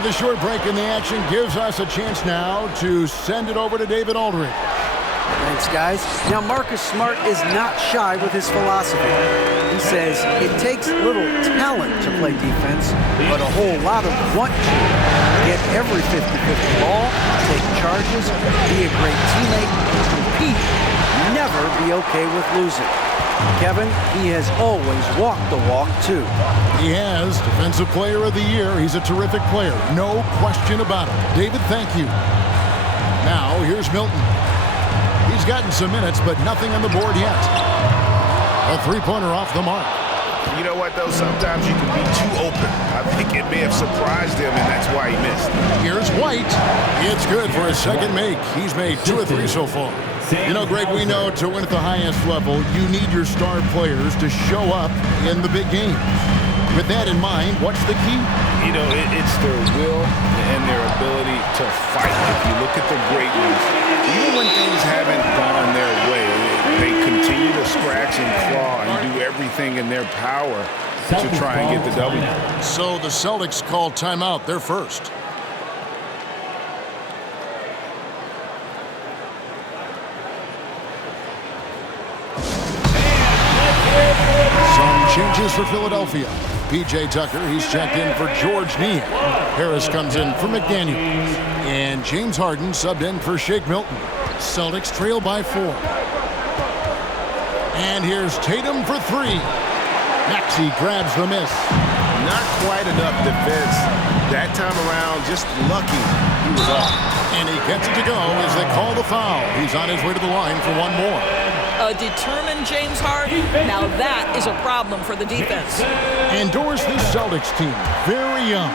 With a short break in the action gives us a chance now to send it over to David Aldridge. Thanks, guys. Now, Marcus Smart is not shy with his philosophy. He says it takes little talent to play defense, but a whole lot of want to. Get every 50-50 ball, take charges, be a great teammate, compete, never be okay with losing. Kevin, he has always walked the walk, too. He has. Defensive Player of the Year. He's a terrific player. No question about it. David, thank you. Now, here's Milton. He's gotten some minutes, but nothing on the board yet. A three-pointer off the mark. You know what, though? Sometimes you can be too open. I think it may have surprised him, and that's why he missed. Here's White. It's good for his second make. He's made 2 of 3 so far. You know, Greg, we know to win at the highest level, you need your star players to show up in the big games. With that in mind, what's the key? You know, it's their will and their ability to fight. If you look at the great ones, even when things haven't gone their way, they continue to scratch and claw and do everything in their power to try and get the W. So the Celtics call timeout. They're first. Some changes for Philadelphia. P.J. Tucker, he's checked in for George Niang. Harris comes in for McDaniel. And James Harden subbed in for Shake Milton. Celtics trail by 4. And here's Tatum for 3. Maxey grabs the miss. Not quite enough defense. That time around, just lucky he was off. And he gets it to go as they call the foul. He's on his way to the line for one more. A determined James Harden. Now that is a problem for the defense. Endorse this Celtics team. Very young.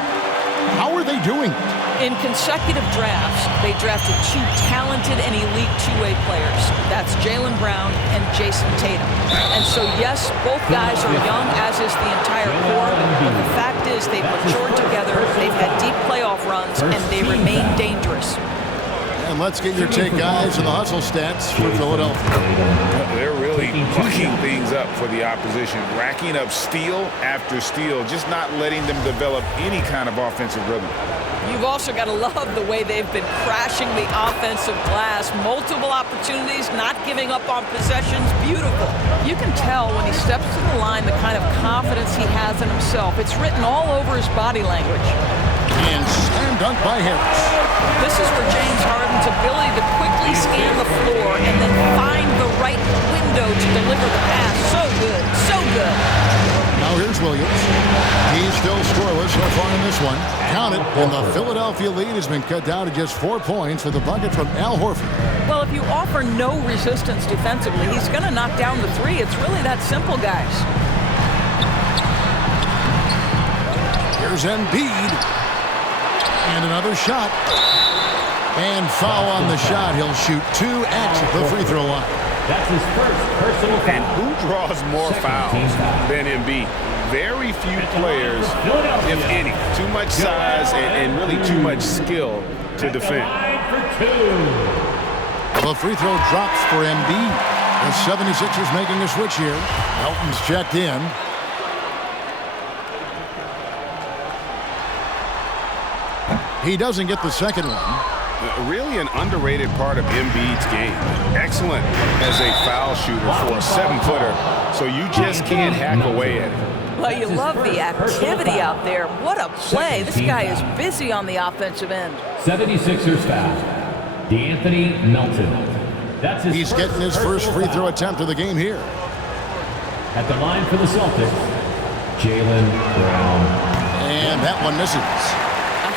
How are they doing it? In consecutive drafts, they drafted 2 talented and elite two-way players. That's Jaylen Brown and Jayson Tatum. And so, yes, both guys are young, as is the entire core. But the fact is they've matured together, they've had deep playoff runs, and they remain dangerous. And let's get your take, guys, on the hustle stats for Philadelphia. They're really mucking things up for the opposition, racking up steal after steal, just not letting them develop any kind of offensive rhythm. You've also got to love the way they've been crashing the offensive glass. Multiple opportunities, not giving up on possessions. Beautiful. You can tell when he steps to the line the kind of confidence he has in himself. It's written all over his body language. And slam dunk by Harris. This is where James Harden's ability to quickly scan the floor and then find the right window to deliver the pass. So good, so good. Now here's Williams. He's still scoreless so far in this one. Count it, and the Philadelphia lead has been cut down to just 4 points with a bucket from Al Horford. Well, if you offer no resistance defensively, he's going to knock down the 3. It's really that simple, guys. Here's Embiid. And another shot. And foul on the shot. He'll shoot 2 at the free throw line. That's his first personal foul. And who draws more fouls than Embiid? Very few players, if any. Too much size and really too much skill to defend. The free throw drops for Embiid. The 76ers making a switch here. Melton's checked in. He doesn't get the second one. Really an underrated part of Embiid's game. Excellent as a foul shooter for a 7-footer, so you just can't hack away at it. Well, you love the activity out there. What a play. This guy is busy on the offensive end. 76ers foul. DeAnthony Melton. That's his He's getting his first free throw attempt of the game here. At the line for the Celtics, Jaylen Brown. And that one misses.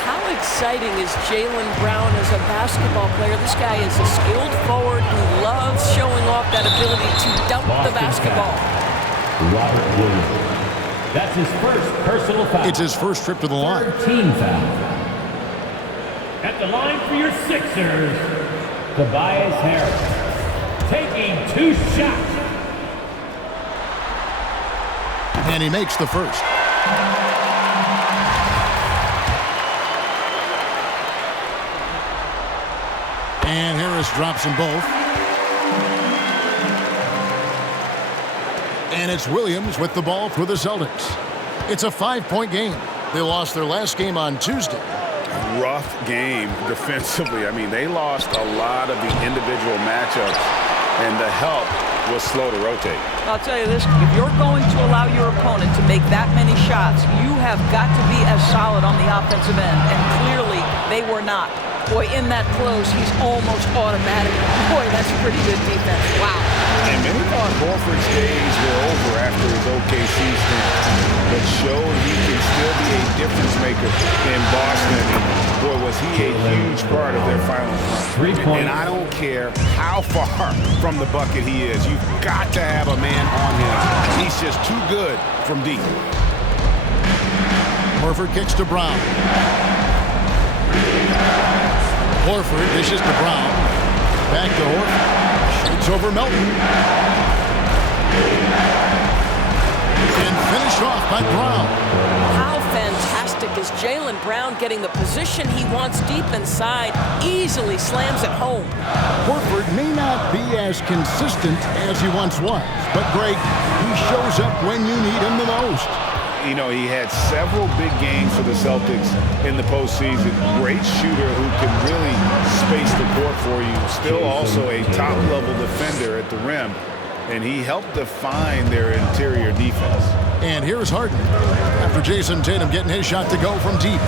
How exciting is Jaylen Brown as a basketball player? This guy is a skilled forward who loves showing off that ability to dunk the basketball. Robert Williams. That's his first personal foul. It's his first trip to the line. 13 foul. At the line for your Sixers, Tobias Harris. Taking 2 shots. And he makes the first. And Harris drops them both. And it's Williams with the ball for the Celtics. It's a 5-point game. They lost their last game on Tuesday. rough game defensively. I mean, they lost a lot of the individual matchups, and the help was slow to rotate. I'll tell you this, if you're going to allow your opponent to make that many shots, you have got to be as solid on the offensive end, and clearly they were not. Boy, in that close, he's almost automatic. Boy, that's pretty good defense. Wow. And many thought Horford's days were over after his OKC stint, but showed he can still be a difference maker in Boston. And boy, was he a huge part of their finals run. And I don't care how far from the bucket he is. You've got to have a man on him. He's just too good from deep. Horford kicks to Brown. Horford dishes to Brown. Back to Horford. Shoots over Melton. And finished off by Brown. How fantastic is Jaylen Brown getting the position he wants deep inside, easily slams it home. Horford may not be as consistent as he once was, but Greg, he shows up when you need him the most. You know, he had several big games for the Celtics in the postseason. Great shooter who can really space the court for you. Still also a top-level defender at the rim. And he helped define their interior defense. And here's Harden after Jayson Tatum getting his shot to go from deep.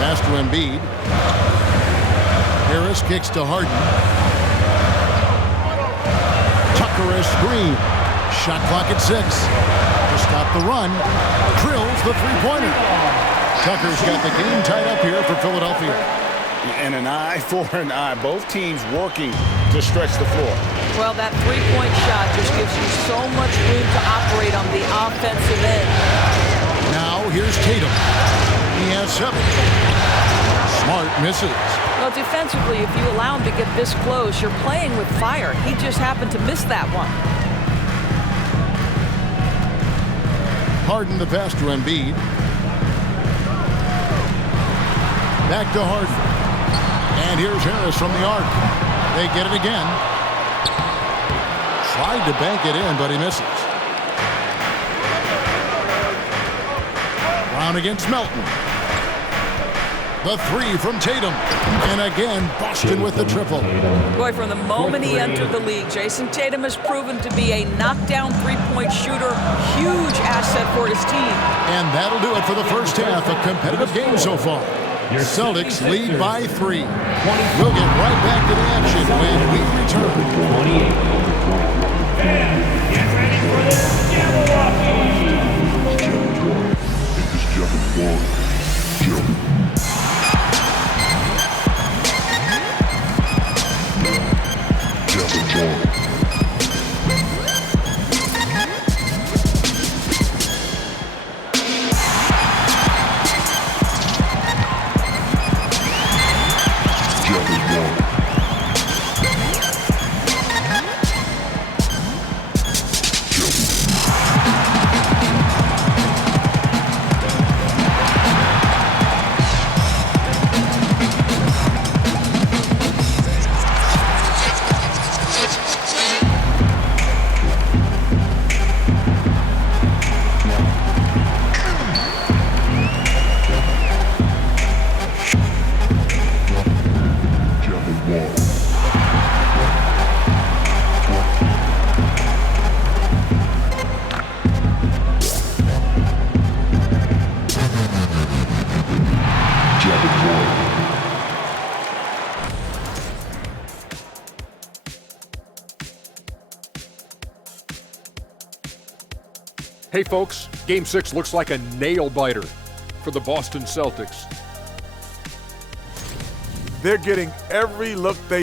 Pass to Embiid. Harris kicks to Harden. Tucker a screen. Shot clock at 6. To stop the run. Drills the three-pointer. Tucker's got the game tied up here for Philadelphia. And an eye for an eye. Both teams working to stretch the floor. Well, that three-point shot just gives you so much room to operate on the offensive end. Now here's Tatum. He has 7. Smart misses. Well, defensively, if you allow him to get this close, you're playing with fire. He just happened to miss that one. Harden the pass to Embiid. Back to Harden. And here's Harris from the arc. They get it again. Tried to bank it in, but he misses. Brown against Melton. The 3 from Tatum. And again, Boston with the triple. Boy, from the moment he entered the league, Jayson Tatum has proven to be a knockdown three-point shooter. Huge asset for his team. And that'll do it for the first half. A competitive game so far. Celtics lead by 3. We'll get right back to the action when we return. 28. And get ready for this Milwaukee. Hey folks, Game 6 looks like a nail-biter for the Boston Celtics. They're getting every look they